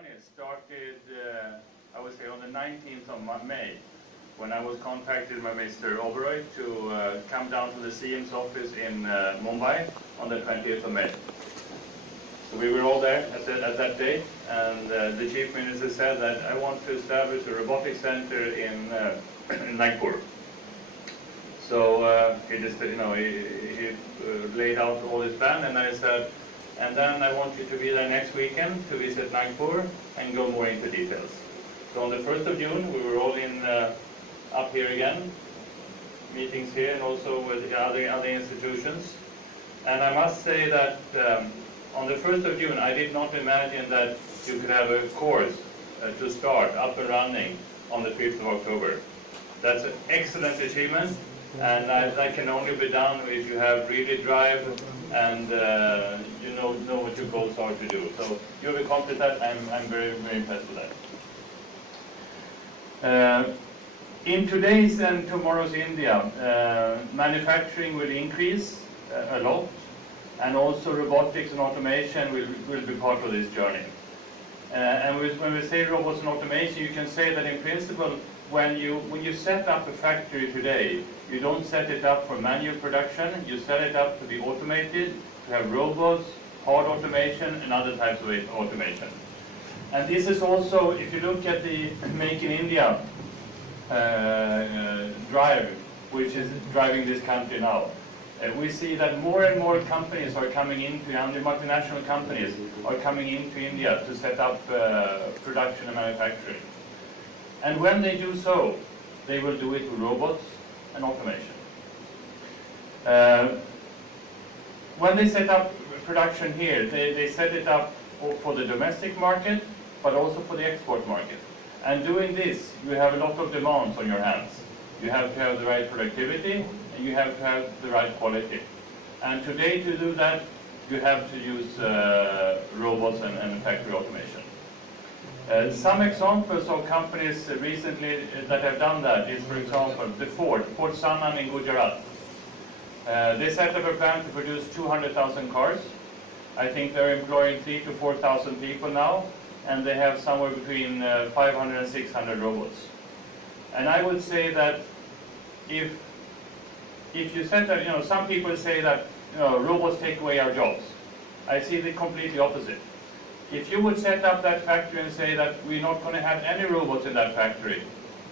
journey started, I would say, on the 19th of May, when I was contacted by Mr. Oberoi to come down to the CM's office in Mumbai on the 20th of May. So we were all there at that day, and the Chief Minister said that I want to establish a robotics center in Nagpur. So he just, he laid out all his plan, and I said, and then I want you to be there next weekend to visit Nagpur and go more into details. So on the 1st of June, we were all in up here again, meetings here, and also with the other institutions. And I must say that on the 1st of June, I did not imagine that you could have a course to start up and running on the 5th of October. That's an excellent achievement, and that can only be done if you have really drive and you know what your goals are to do. So you've accomplished that. I'm very, very impressed with that. In today's and tomorrow's India, manufacturing will increase a lot, and also robotics and automation will be part of this journey. And when we say robots and automation, you can say that in principle, when you set up a factory today, you don't set it up for manual production, you set it up to be automated, to have robots, hard automation, and other types of automation. And this is also, if you look at the Make in India drive, which is driving this country now, we see that more and more companies are coming into, and the multinational companies are coming into India to set up production and manufacturing. And when they do so, they will do it with robots and automation. When they set up production here, they set it up for the domestic market, but also for the export market. And doing this, you have a lot of demands on your hands. You have to have the right productivity, and you have to have the right quality. And today, to do that, you have to use robots and factory automation. Some examples of companies recently that have done that is, for example, the Ford Sanam in Gujarat. They set up a plant to produce 200,000 cars. I think they're employing 3,000 to 4,000 people now, and they have somewhere between 500 and 600 robots. And I would say that if you set up, some people say that robots take away our jobs. I see the completely opposite. If you would set up that factory and say that we're not going to have any robots in that factory,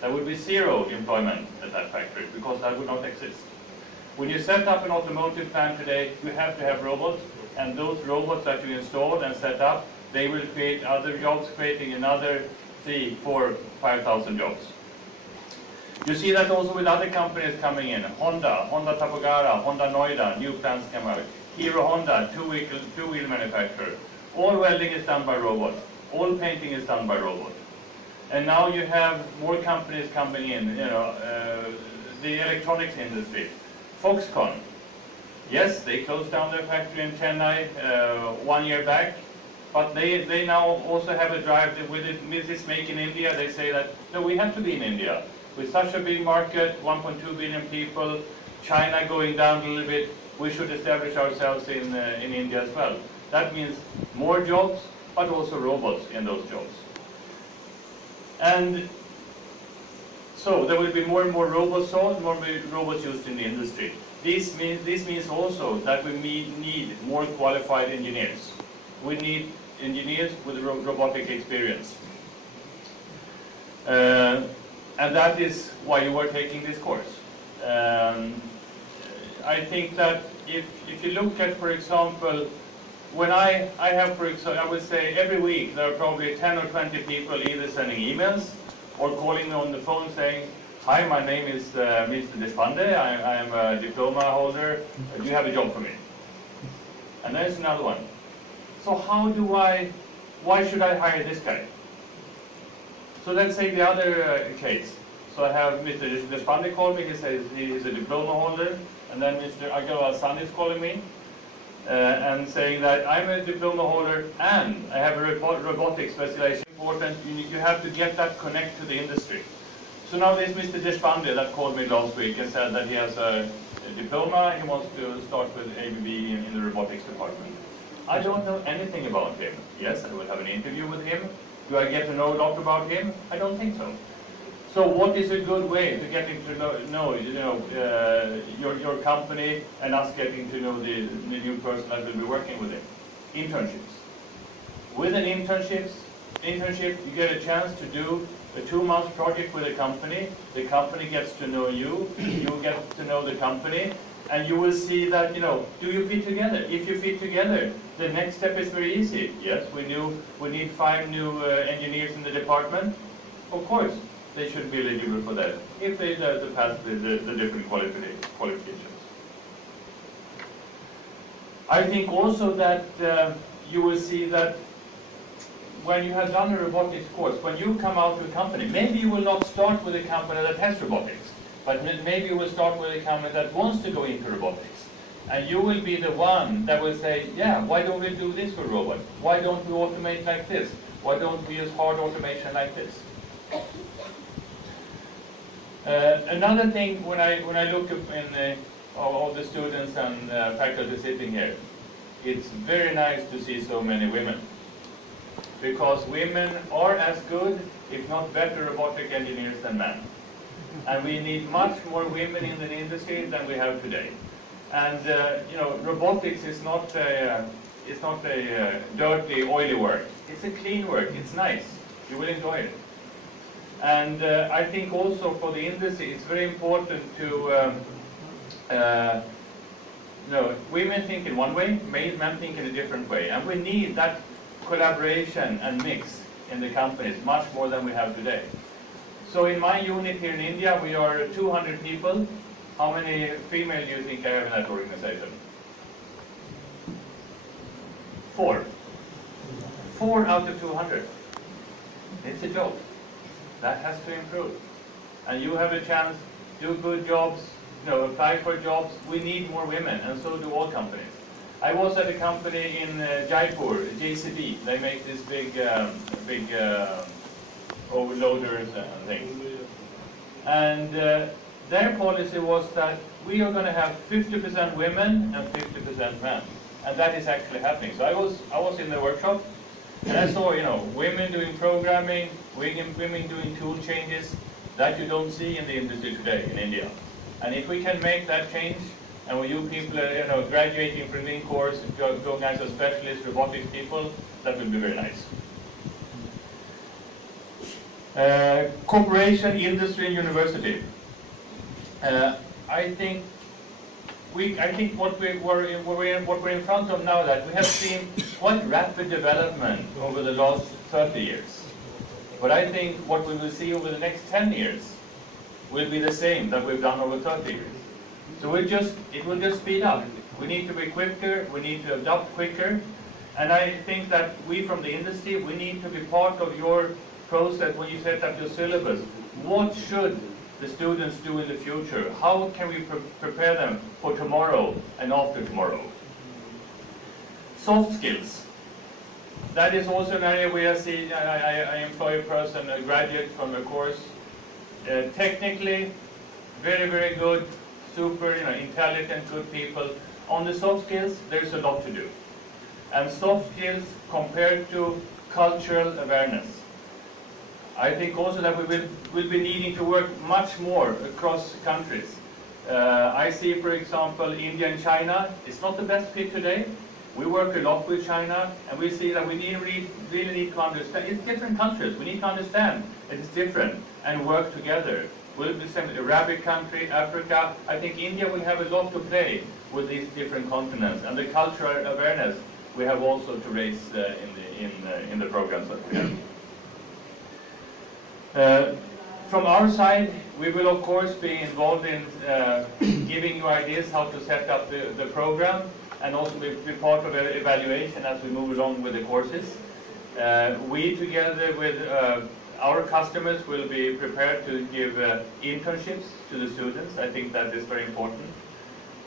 there would be zero employment at that factory, because that would not exist. When you set up an automotive plant today, you have to have robots, and those robots that you install and set up, they will create other jobs, creating another 3,000, 4,000, 5,000 jobs. You see that also with other companies coming in. Honda Tapogara, Honda Noida, new plants come out. Hero Honda, two-wheel manufacturer. All welding is done by robot. All painting is done by robot. And now you have more companies coming in, the electronics industry. Foxconn, yes, they closed down their factory in Chennai 1 year back, but they now also have a drive with this Make in India. They say that, no, we have to be in India. With such a big market, 1.2 billion people, China going down a little bit, we should establish ourselves in India as well. That means more jobs, but also robots in those jobs. And so there will be more and more robots sold, more robots used in the industry. This means also that we need more qualified engineers. We need engineers with robotic experience. And that is why you are taking this course. I think that if you look at, for example, when I have, for example, I would say every week there are probably 10 or 20 people either sending emails or calling me on the phone saying, hi, my name is Mr. Deshpande, I am a diploma holder, do you have a job for me? And there's another one. So why should I hire this guy? So let's say the other case. So I have Mr. Deshpande call me, he says he's a diploma holder, and then Mr. Agarwal San is calling me and saying that I'm a diploma holder and I have a robotics specialization. Important, you have to get that connect to the industry. So now there's Mr. Deshpande that called me last week and said that he has a diploma, he wants to start with ABB in the robotics department. I don't know anything about him. Yes, I will have an interview with him, Do I get to know a lot about him? I don't think so. So what is a good way to getting to know your company and us getting to know the new person that will be working with him? Internships. With an internship, you get a chance to do a 2-month project with a company. The company gets to know you, you get to know the company, and you will see that, do you fit together? If you fit together, the next step is very easy. Yes, we need 5 new engineers in the department. Of course, they should be eligible for that if they pass the different qualifications. I think also that you will see that when you have done a robotics course, when you come out to a company, maybe you will not start with a company that has robotics, but maybe you will start with a company that wants to go into robotics. And you will be the one that will say, yeah, why don't we do this with robot? Why don't we automate like this? Why don't we use hard automation like this? Another thing, when I look in all the students and faculty sitting here, it's very nice to see so many women. Because women are as good, if not better, robotic engineers than men. And we need much more women in the industry than we have today. And robotics is not a dirty, oily work. It's a clean work. It's nice. You will enjoy it. And I think also for the industry, it's very important to women think in one way, men think in a different way, and we need that collaboration and mix in the companies much more than we have today. So in my unit here in India, we are 200 people. How many female do you think I have in that organization? 4. 4 out of 200. It's a joke. That has to improve. And you have a chance, do good jobs, apply for jobs. We need more women, and so do all companies. I was at a company in Jaipur, JCB. They make these big overloaders and things. And their policy was that we are going to have 50% women and 50% men. And that is actually happening. So I was in the workshop, and I saw, women doing programming, women doing tool changes that you don't see in the industry today in India. And if we can make that change, and when you people are, graduating from the course, going as a specialist robotics people, that will be very nice. Corporation, industry, and university. I think what we're in front of now, that we have seen quite rapid development over the last 30 years. But I think what we will see over the next 10 years will be the same that we've done over 30 years. So it will just speed up. We need to be quicker, we need to adapt quicker, and I think that we from the industry, we need to be part of your process when you set up your syllabus. What should the students do in the future? How can we prepare them for tomorrow and after tomorrow? Soft skills. That is also an area where I employ a person, a graduate from the course. Technically, very, very good, super, intelligent, good people. On the soft skills, there's a lot to do. And soft skills compared to cultural awareness. I think also that we will be needing to work much more across countries. I see, for example, India and China. It's not the best fit today. We work a lot with China, and we see that we really need to understand. It's different countries. We need to understand that it's different and work together. We'll be same Arabic country, Africa. I think India will have a lot to play with these different continents, and the cultural awareness we have also to raise in the programs that we have. From our side, we will of course be involved in giving you ideas how to set up the program, and also be part of the evaluation as we move along with the courses. We, together with our customers, will be prepared to give internships to the students. I think that is very important.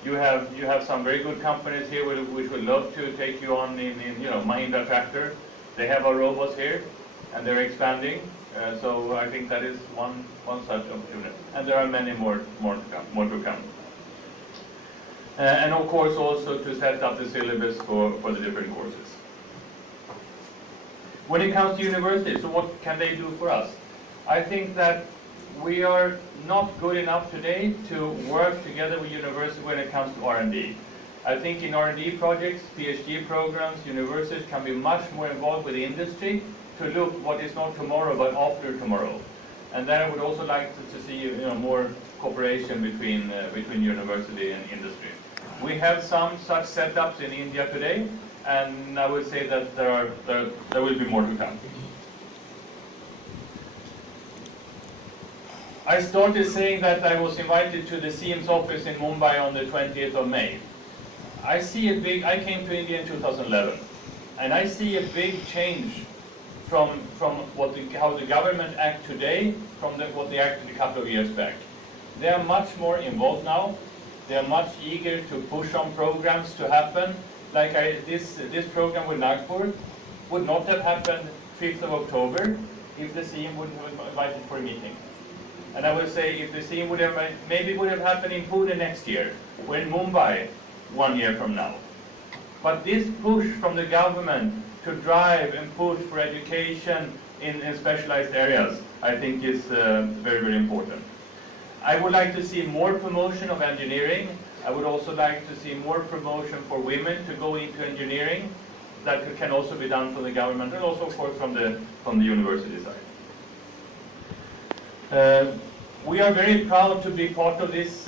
You have some very good companies here which would love to take you on in Mahindra Tractor. They have our robots here, and they're expanding. So I think that is one such opportunity, and there are many more to come. And of course also to set up the syllabus for the different courses. When it comes to universities, so what can they do for us? I think that we are not good enough today to work together with universities when it comes to R&D. I think in R&D projects, PhD programs, universities can be much more involved with the industry to look what is not tomorrow but after tomorrow. And then I would also like to see more cooperation between university and industry. We have some such setups in India today, and I would say that there will be more to come. I started saying that I was invited to the CM's office in Mumbai on the 20th of May. I came to India in 2011, and I see a big change from how the government act today from what they acted a couple of years back. They are much more involved now. They are much eager to push on programs to happen. Like this program with Nagpur would not have happened 5th of October if the CM wouldn't have invited for a meeting. And I would say if the CM would have, maybe it would have happened in Pune next year, or in Mumbai 1 year from now. But this push from the government to drive and push for education in specialized areas, I think is very, very important. I would like to see more promotion of engineering. I would also like to see more promotion for women to go into engineering. That can also be done from the government and also, of course, from the university side. We are very proud to be part of this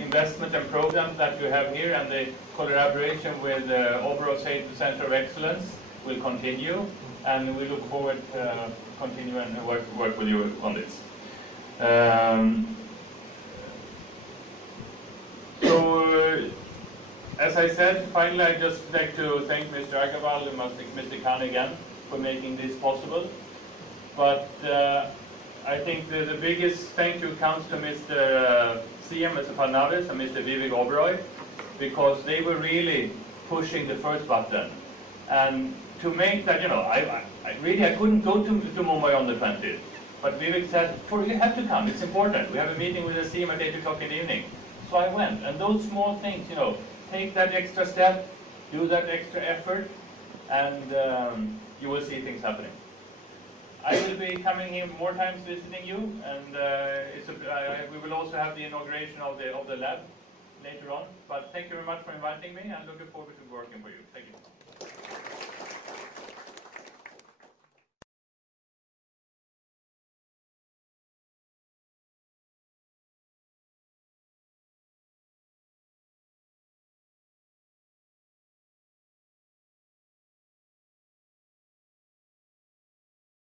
investment and program that we have here, and the collaboration with Oberoi Center of Excellence will continue, and we look forward to continue and work with you on this. As I said, finally I'd just like to thank Mr. Agarwal and Mr. Khan again for making this possible. But I think the biggest thank you comes to Mr. CM, Mr. Fadnavis, and Mr. Vivek Oberoi, because they were really pushing the first button. And to make that, I couldn't go to Mumbai on the 20th. But Vivek said, you have to come, it's important. We have a meeting with the CM at 8 o'clock in the evening. So I went. And those small things, take that extra step, do that extra effort, and you will see things happening. I will be coming here more times visiting you, and we will also have the inauguration of the lab later on. But thank you very much for inviting me, and looking forward to working for you. Thank you.